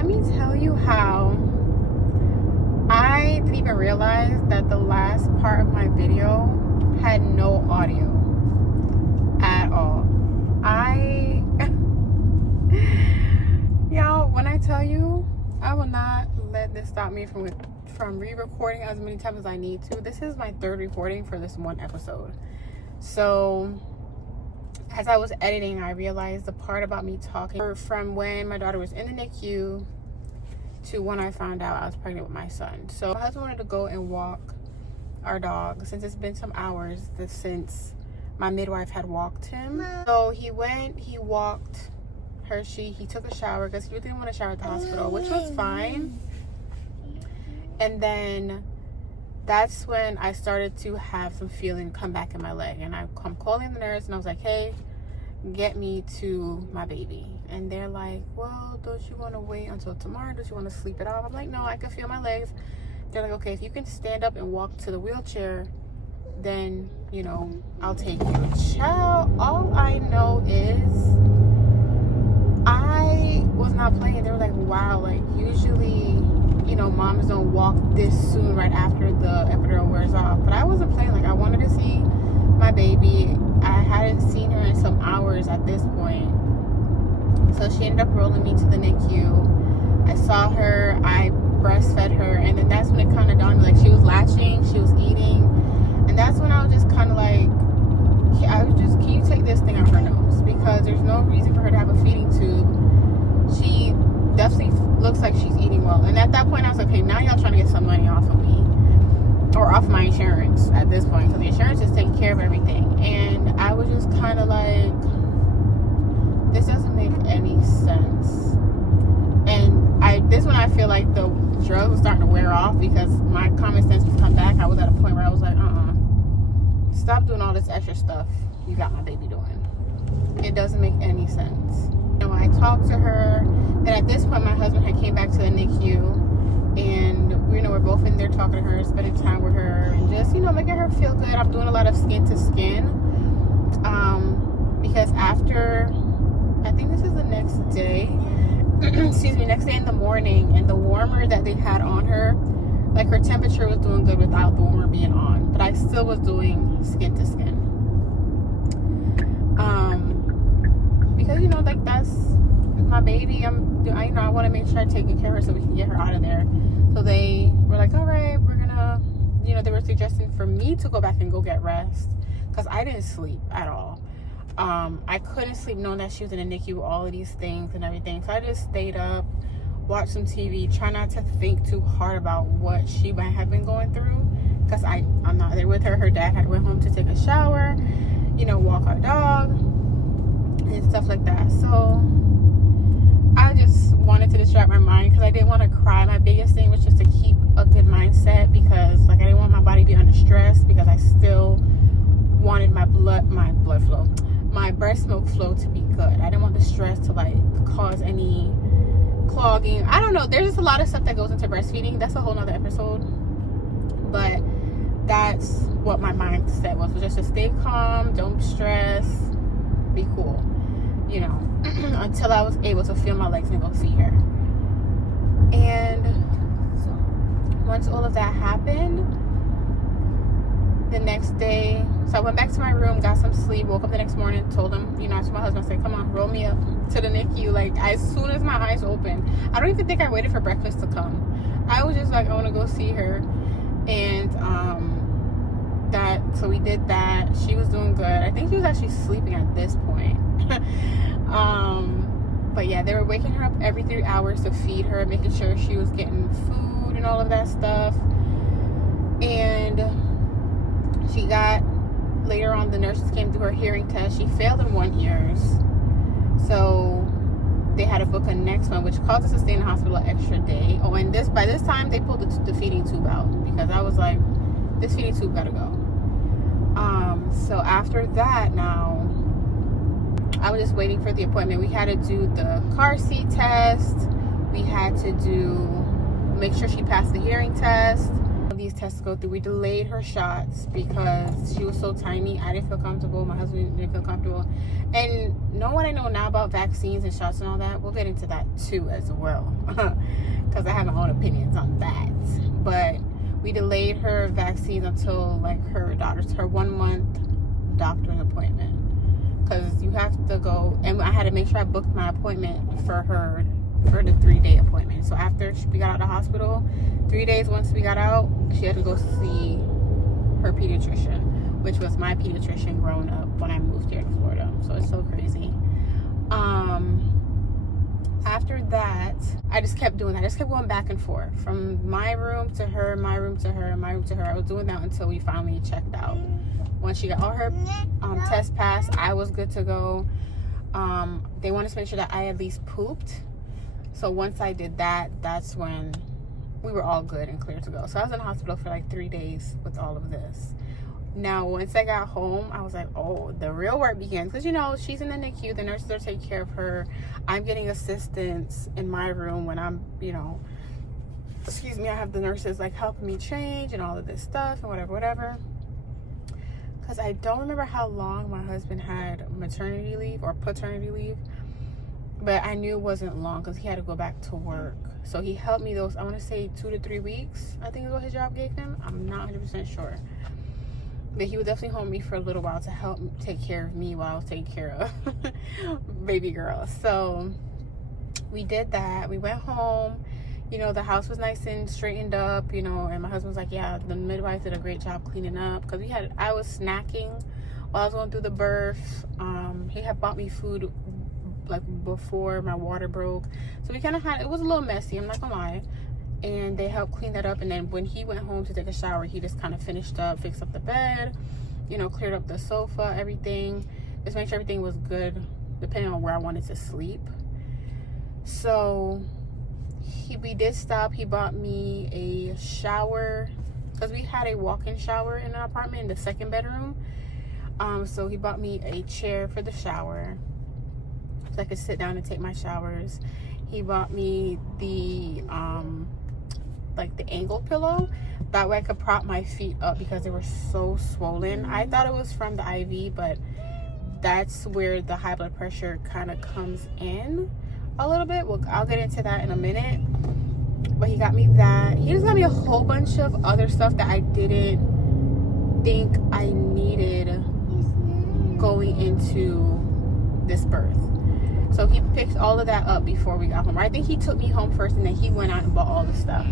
let me tell you how I didn't even realize that the last part of my video had no audio at all. Y'all, when I tell you, I will not let this stop me from re-recording as many times as I need to. This is my third recording for this one episode. So as I was editing, I realized the part about me talking from when my daughter was in the NICU to when I found out I was pregnant with my son. So my husband wanted to go and walk our dog since it's been some hours since my midwife had walked him. So he went, he walked Hershey, he took a shower because he didn't want to shower at the hospital, which was fine. And then that's when I started to have some feeling come back in my leg, and I'm calling the nurse and I was like, hey, get me to my baby. And they're like, well, don't you want to wait until tomorrow? Don't you want to sleep it off? I'm like, no, I can feel my legs. They're like, okay, if you can stand up and walk to the wheelchair, then, you know, I'll take you. Child, all I know is I was not playing. They were like, wow, like usually, you know, moms don't walk this soon right after the epidural wears off. But I wasn't playing. Like, I wanted to see my baby. I hadn't seen her in some hours at this point. So she ended up rolling me to the NICU. I saw her, I breastfed her, and then that's when it kind of dawned on me, like, she was latching, she was eating, and that's when I was just kind of like, can you take this thing out of her nose? Because there's no reason for her to have a feeding tube. She definitely looks like she's eating well. And at that point, I was like, okay, now y'all trying to get some money off of me, or off my insurance at this point, because the insurance is taking care of everything. And I was just kind of like, this doesn't make any sense. And this one, I feel like the drugs were starting to wear off because my common sense was come back. I was at a point where I was like, stop doing all this extra stuff you got my baby doing. It doesn't make any sense. You know, I talked to her, and at this point my husband had came back to the NICU, and you know, we're both in there talking to her, spending time with her, and just, you know, making her feel good. I'm doing a lot of skin to skin, because after, I think this is the next day, excuse me, next day in the morning, and the warmer that they had on her, like, her temperature was doing good without the warmer being on, but I still was doing skin to skin. Because, you know, like, that's my baby. I want to make sure I'm taking care of her so we can get her out of there. So they were like, all right, we're gonna, you know, they were suggesting for me to go back and go get rest, because I didn't sleep at all. I couldn't sleep knowing that she was in the NICU with all of these things and everything. So I just stayed up, watched some TV, try not to think too hard about what she might have been going through, because I'm not there with her. Her dad had went home to take a shower, you know, walk our dog and stuff like that. So I just wanted to distract my mind because I didn't want to cry. My biggest thing was just to keep a good mindset, because like I didn't want my body to be under stress, because I still wanted my blood flow, my breast milk flow to be good. I didn't want the stress to like cause any clogging. I don't know, there's just a lot of stuff that goes into breastfeeding. That's a whole nother episode, but that's what my mindset was just to stay calm, don't stress, be cool, you know, until I was able to feel my legs and go see her. And so once all of that happened, the next day, so I went back to my room, got some sleep, woke up the next morning, told him, you know, to my husband, I said, come on, roll me up to the NICU. Like, as soon as my eyes opened, I don't even think I waited for breakfast to come. I was just like, I want to go see her. And so we did that. She was doing good. I think she was actually sleeping at this point. But yeah, they were waking her up every 3 hours to feed her, making sure she was getting food and all of that stuff. And she got, later on, the nurses came through her hearing test. She failed in one ear. So they had to book a next one, which caused us to stay in the hospital an extra day. Oh, and by this time, they pulled the feeding tube out, because I was like, this feeding tube gotta go. So after that, now, I was just waiting for the appointment. We had to do the car seat test. We had to make sure she passed the hearing test. these tests to go through. We delayed her shots because she was so tiny. I didn't feel comfortable. My husband didn't feel comfortable. And knowing what I know now about vaccines and shots and all that, we'll get into that too as well. Because I have my own opinions on that. But we delayed her vaccines until like her 1 month doctor's appointment. Because you have to go, and I had to make sure I booked my appointment for her for the 3-day appointment. So after we got out of the hospital, 3 days once we got out, she had to go see her pediatrician, which was my pediatrician growing up when I moved here to Florida. So it's so crazy. After that, I just kept doing that. I just kept going back and forth from my room to her, my room to her, my room to her. I was doing that until we finally checked out. Once she got all her tests passed, I was good to go. They wanted to make sure that I at least pooped. So once I did that, that's when we were all good and clear to go. So I was in the hospital for like 3 days with all of this. Now, once I got home, I was like, oh, the real work begins. Because, you know, she's in the NICU. The nurses are taking care of her. I'm getting assistance in my room when I'm, you know, excuse me, I have the nurses like helping me change and all of this stuff and whatever. Because I don't remember how long my husband had maternity leave or paternity leave. But I knew it wasn't long because he had to go back to work. So he helped me those, I want to say 2 to 3 weeks, I think is what his job gave him. I'm not 100% sure. But he would definitely hold me for a little while to help take care of me while I was taking care of baby girl. So we did that. We went home. You know, the house was nice and straightened up, you know, and my husband was like, yeah, the midwife did a great job cleaning up. Because I was snacking while I was going through the birth. He had bought me food like before my water broke. So we kind of it was a little messy, I'm not gonna lie. And they helped clean that up. And then when he went home to take a shower, he just kind of finished up, fixed up the bed, you know, cleared up the sofa, everything. Just make sure everything was good, depending on where I wanted to sleep. So we did stop. He bought me a shower because we had a walk-in shower in our apartment in the 2nd bedroom. So he bought me a chair for the shower so I could sit down and take my showers. He bought me the like the ankle pillow, that way I could prop my feet up because they were so swollen. I thought it was from the IV, but that's where the high blood pressure kind of comes in a little bit. Well, I'll get into that in a minute. But he got me that. He just got me a whole bunch of other stuff that I didn't think I needed going into this birth. So he picked all of that up before we got home. I think he took me home first and then he went out and bought all the stuff.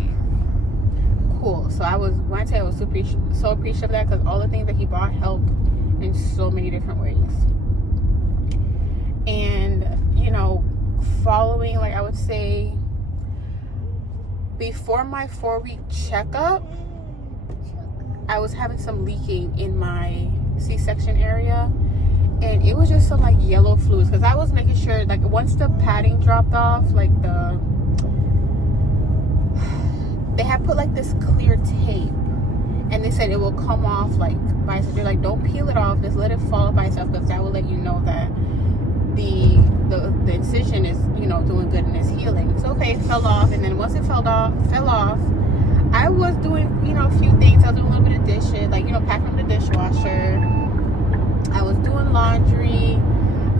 Cool. So when I tell you I was so appreciative of that, because all the things that he bought helped in so many different ways. And, you know, following, like I would say, before my 4-week checkup, I was having some leaking in my C-section area. And it was just some like yellow fluids, because I was making sure, like, once the padding dropped off, like they had put like this clear tape, and they said it will come off like by itself. They're like, don't peel it off, just let it fall off by itself, because that will let you know that the incision is, you know, doing good and is healing. So okay, it fell off, and then once it fell off, I was doing, you know, a few things. I was doing a little bit of dishes, like, you know, packing up the dishwasher. I was doing laundry.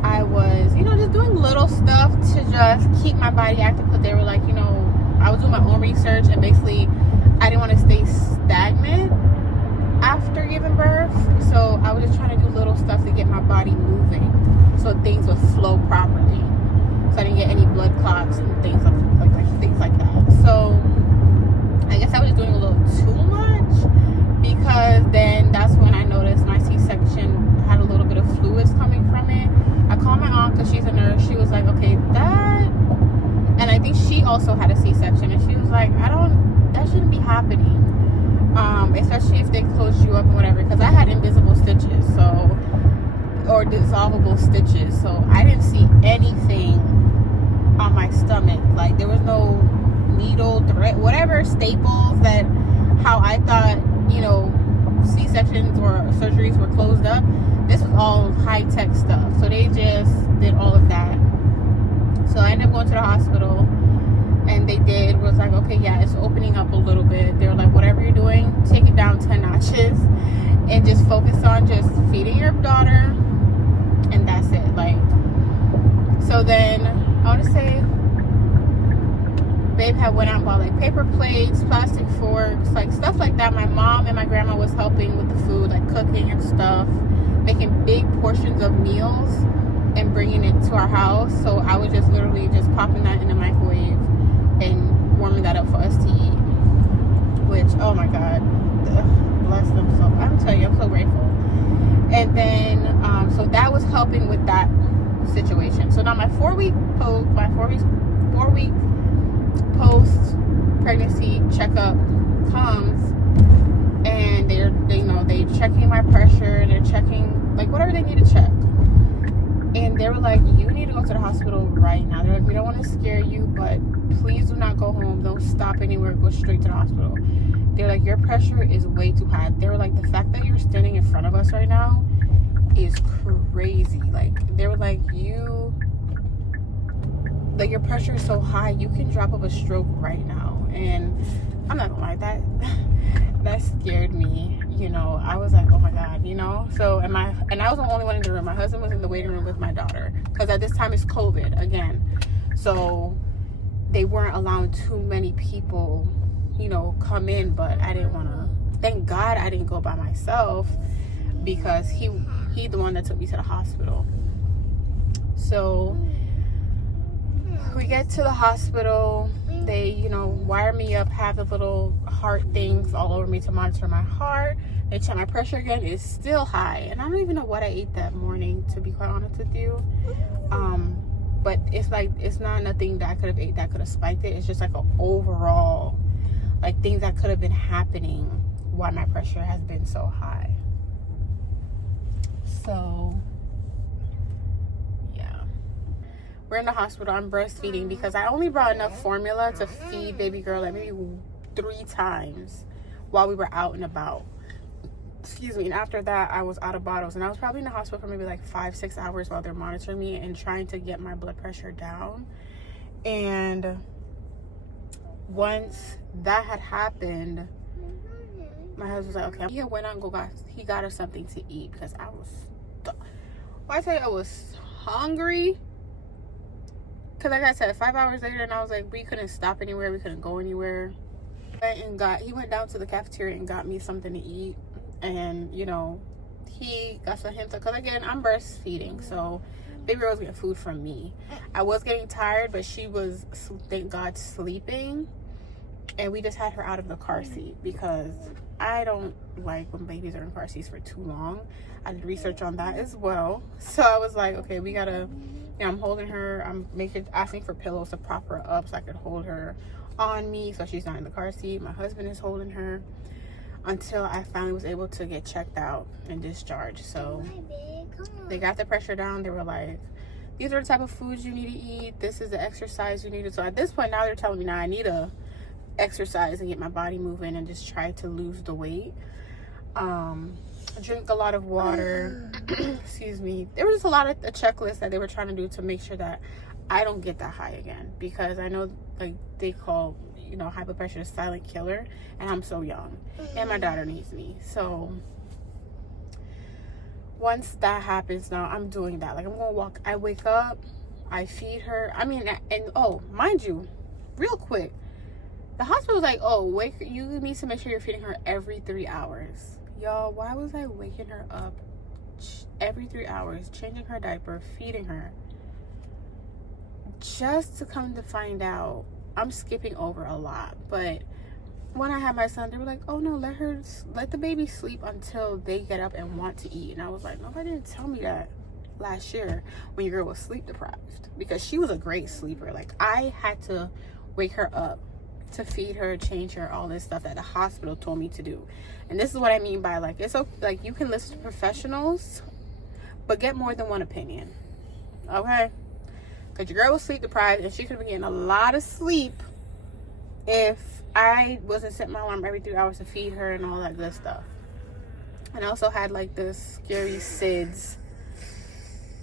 I was, you know, just doing little stuff to just keep my body active, because they were like, you know, I was doing my own research, and basically I didn't want to stay stagnant after giving birth. So I was just trying to do little stuff to get my body moving so things would flow properly, so I didn't get any blood clots and things like that. So I guess I was just doing a little too much, because then that's when I noticed my C-section had a little bit of fluids coming from it. I called my aunt because she's a nurse. She was like, okay, and I think she also had a C-section, and she was like, that shouldn't be happening, especially if they closed you up and whatever, because I had invisible stitches, or dissolvable stitches, so I didn't see anything on my stomach. Like, there was no needle, thread, whatever, staples, that how I thought, you know, C-sections or surgeries were closed up. This was all high-tech stuff, so they just did all of that. So I ended up going to the hospital, and they did was like, okay, yeah, it's opening up a little bit. They were like, whatever you're doing, take it down 10 notches and just focus on just feeding your daughter, and that's it. Like, so then I want to say babe had went out and bought like paper plates, plastic forks, like stuff like that. My mom and my grandma was helping with the food, like cooking and stuff, making big portions of meals and bringing it to our house. So I was just literally just popping that in the microwave and warming that up for us to eat, which, oh my God, bless them. So I'm telling you, I'm so grateful. And then so that was helping with that situation. So now my 4 week post pregnancy checkup comes, and they checking my pressure, they're checking like whatever they need to check. And they were like, you need to go to the hospital right now. They're like, we don't want to scare you, but please do not go home. Don't stop anywhere. Go straight to the hospital. They're like, your pressure is way too high. They were like, the fact that you're standing in front of us right now is crazy. Like, they were like, your pressure is so high, you can drop of a stroke right now. And I'm not gonna lie, that scared me. I was like, oh my God, so and I was the only one in the room. My husband was in the waiting room with my daughter, because at this time it's COVID again, so they weren't allowing too many people come in. But I didn't want to, thank God I didn't go by myself, because he the one that took me to the hospital. So we get to the hospital, they wire me up, have the little heart things all over me to monitor my heart. They check my pressure again, it's still high, and I don't even know what I ate that morning, to be quite honest with you. But it's not nothing that I could have ate that could have spiked it. It's just like an overall, like, things that could have been happening why my pressure has been so high. So yeah, we're in the hospital. I'm breastfeeding because I only brought enough formula to feed baby girl like maybe 3 times while we were out and about. Excuse me. And after that, I was out of bottles, and I was probably in the hospital for maybe like 5-6 hours while they're monitoring me and trying to get my blood pressure down. And once that had happened, my husband was like, okay, he went out and he got us something to eat, because I was, I tell you, I was hungry. Because like I said, 5 hours later, and I was like, we couldn't stop anywhere, we couldn't go anywhere. He went down to the cafeteria and got me something to eat. And he got some hints, because again, I'm breastfeeding, so baby girl was getting food from me. I was getting tired, but she was, thank God, sleeping. And we just had her out of the car seat, because I don't like when babies are in car seats for too long. I did research on that as well. So I was like, okay, we gotta, I'm holding her. I'm asking for pillows to prop her up so I could hold her on me so she's not in the car seat. My husband is holding her until I finally was able to get checked out and discharged. So they got the pressure down. They were like, these are the type of foods you need to eat. This is the exercise you need to. So at this point now they're telling me now I need to exercise and get my body moving and just try to lose the weight. Drink a lot of water. Excuse me. There was just a lot of a checklist that they were trying to do to make sure that I don't get that high again, because I know, like, they call high blood pressure a silent killer, and I'm so young, and my daughter needs me. So once that happens, now I'm doing that. Like, I'm gonna walk. I wake up, I feed her. I mean, and oh, mind you, real quick, the hospital's like, oh, you need to make sure you're feeding her every 3 hours. Y'all, why was I waking her up every 3 hours, changing her diaper, feeding her, just to come to find out? I'm skipping over a lot, but when I had my son, they were like, oh no, let the baby sleep until they get up and want to eat. And I was like, nobody didn't tell me that last year when your girl was sleep deprived, because she was a great sleeper. Like, I had to wake her up to feed her, change her, all this stuff that the hospital told me to do. And this is what I mean by, like, it's okay, like, you can listen to professionals, but get more than one opinion, okay? Because your girl was sleep deprived, and she could have been getting a lot of sleep if I wasn't setting my alarm every 3 hours to feed her and all that good stuff. And I also had like this scary SIDS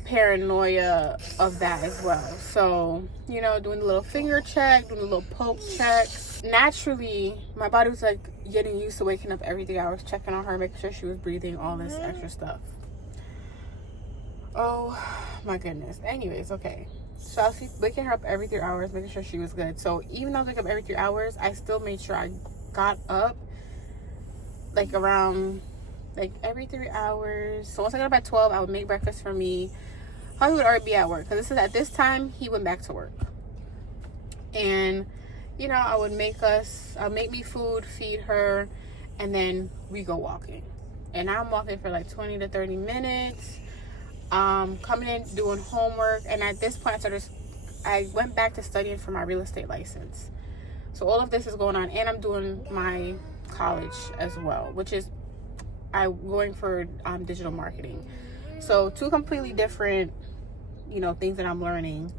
paranoia of that as well. So, you know, doing the little finger check, doing the little poke check. Naturally, my body was like getting used to waking up every 3 hours, checking on her, making sure she was breathing, all this extra stuff. Oh my goodness. Anyways, okay. So I was waking her up every 3 hours, making sure she was good. So even though I was waking up every 3 hours, I still made sure I got up like around like every 3 hours. So once I got up at 12, I would make breakfast for me. He would already be at work, because this is at this time he went back to work. And you know, I would make me food, feed her, and then we go walking. And I'm walking for like 20 to 30 minutes. Coming in, doing homework, and at this point I went back to studying for my real estate license. So all of this is going on, and I'm doing my college as well, which is I'm going for digital marketing. So 2 completely different, you know, things that I'm learning.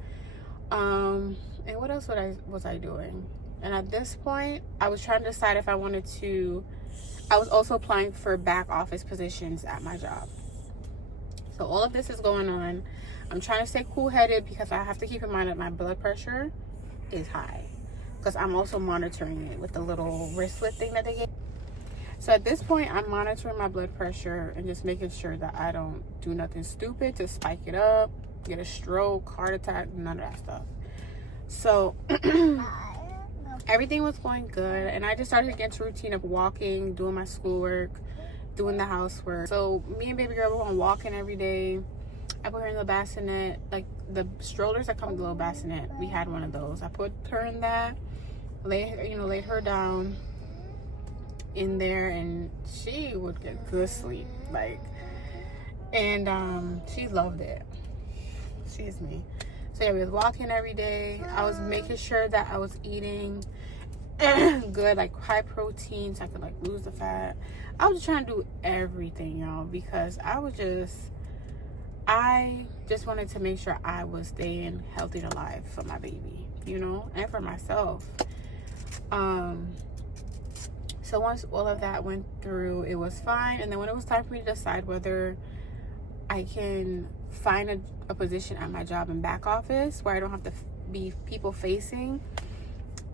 And what else was I doing? And at this point, I was trying to decide if I wanted to. I was also applying for back office positions at my job. So all of this is going on. I'm trying to stay cool-headed, because I have to keep in mind that my blood pressure is high, because I'm also monitoring it with the little wristlet thing that they gave. So at this point, I'm monitoring my blood pressure and just making sure that I don't do nothing stupid to spike it up, get a stroke, heart attack, none of that stuff. So everything was going good, and I just started to get into a routine of walking, doing my schoolwork, doing the housework. So me and baby girl were going walking every day. I put her in the bassinet, like the strollers that come with the little bassinet. We had one of those. I put her in that, laid her down in there, and she would get good sleep, like, and she loved it. Excuse me. So yeah, we was walking every day. I was making sure that I was eating good, like high protein, so I could like lose the fat. I was just trying to do everything, y'all, because I just wanted to make sure I was staying healthy and alive for my baby, you know, and for myself. So once all of that went through, it was fine. And then when it was time for me to decide whether I can find a position at my job in back office where I don't have to be people facing,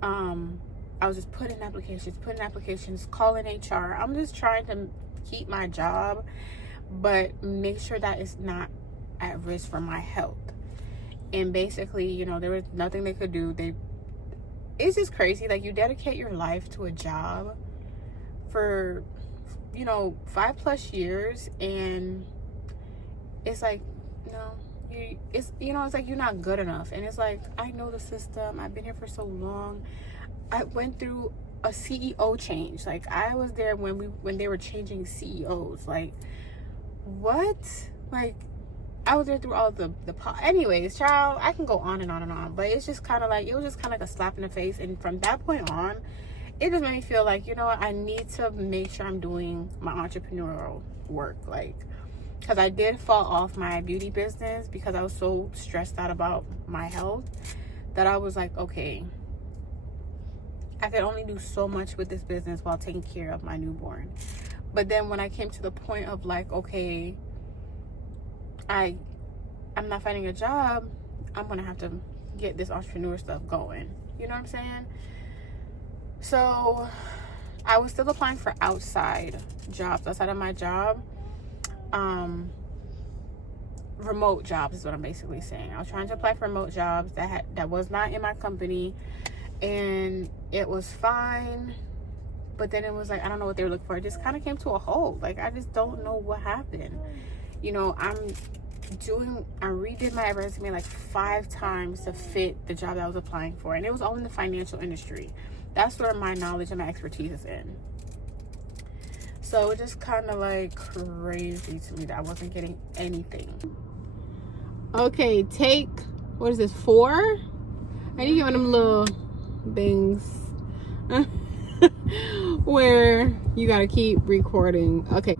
I was just putting applications, calling HR. I'm just trying to keep my job, but make sure that it's not at risk for my health. And basically, you know, there was nothing they could do. It's just crazy. Like, you dedicate your life to a job for, you know, 5+ years, and it's like, no, it's like you're not good enough. And it's like, I know the system. I've been here for so long. I went through a CEO change. Like, I was there when they were changing CEOs. Like, what? Like, I was there through all the anyways, child, I can go on and on and on, but it's just kind of like, it was just kind of like a slap in the face. And from that point on, it just made me feel like, you know what, I need to make sure I'm doing my entrepreneurial work. Like, because I did fall off my beauty business because I was so stressed out about my health that I was like, okay, I could only do so much with this business while taking care of my newborn. But then when I came to the point of like, okay, I'm not finding a job, I'm gonna have to get this entrepreneur stuff going. You know what I'm saying? So I was still applying for outside jobs, outside of my job. Remote jobs is what I'm basically saying. I was trying to apply for remote jobs that was not in my company, and it was fine. But then it was like, I don't know what they were looking for. It just kind of came to a halt. Like, I just don't know what happened. You know, I redid my resume like 5 times to fit the job that I was applying for, and it was all in the financial industry. That's where my knowledge and my expertise is in. So it just kind of like crazy to me that I wasn't getting anything. Okay, take, what is this, 4? I need to get one of them little things where you gotta keep recording. Okay,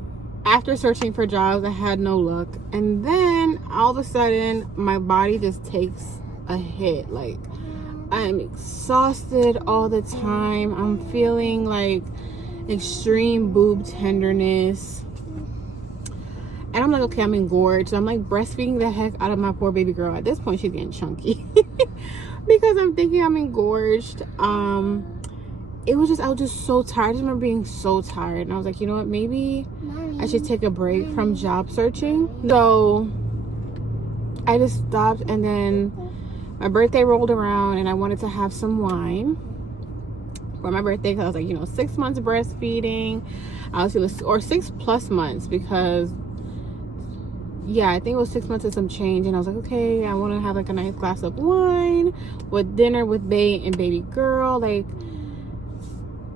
after searching for jobs, I had no luck, and then all of a sudden my body just takes a hit. Like, I am exhausted all the time. I'm feeling like extreme boob tenderness, And I'm like, okay, I'm engorged. So I'm like breastfeeding the heck out of my poor baby girl. At this point, she's getting chunky because I'm thinking I'm engorged. It was just, I was just so tired. I just remember being so tired. And I was like, you know what? Maybe I should take a break from job searching. So I just stopped, and then my birthday rolled around and I wanted to have some wine for my birthday because I was like, you know, 6 months breastfeeding. I was feeling, or 6+ months, because yeah, I think it was 6 months and some change. And I was like, okay, I want to have like a nice glass of wine with dinner with Bae and baby girl, like.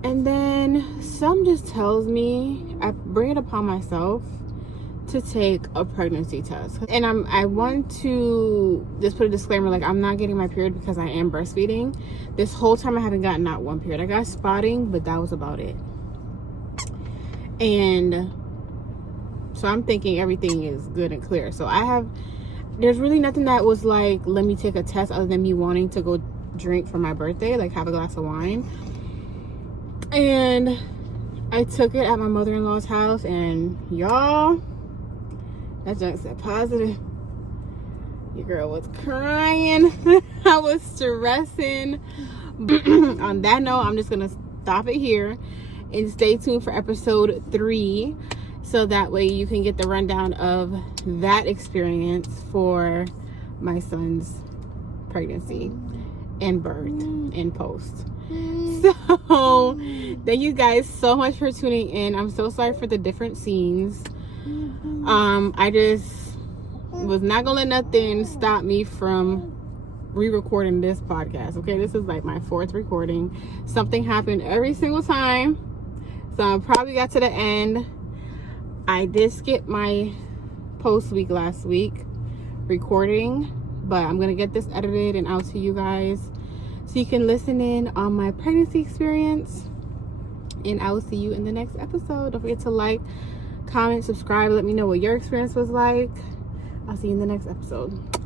And then some just tells me, I bring it upon myself to take a pregnancy test. And I want to just put a disclaimer, like, I'm not getting my period because I am breastfeeding. This whole time I haven't gotten not one period. I got spotting, but that was about it. And so I'm thinking everything is good and clear. So there's really nothing that was like, let me take a test, other than me wanting to go drink for my birthday, like have a glass of wine. And I took it at my mother-in-law's house, and y'all, that junk said positive. Your girl was crying. I was stressing. On that note, I'm just gonna stop it here and stay tuned for episode 3, so that way you can get the rundown of that experience for my son's pregnancy and birth and post. So thank you guys so much for tuning in. I'm so sorry for the different scenes. I just was not gonna let nothing stop me from re-recording this podcast. Okay, this is like my 4th recording. Something happened every single time, so I probably got to the end. I did skip my post week last week recording, but I'm gonna get this edited and out to you guys so you can listen in on my pregnancy experience. And I will see you in the next episode. Don't forget to like, comment, subscribe, let me know what your experience was like. I'll see you in the next episode.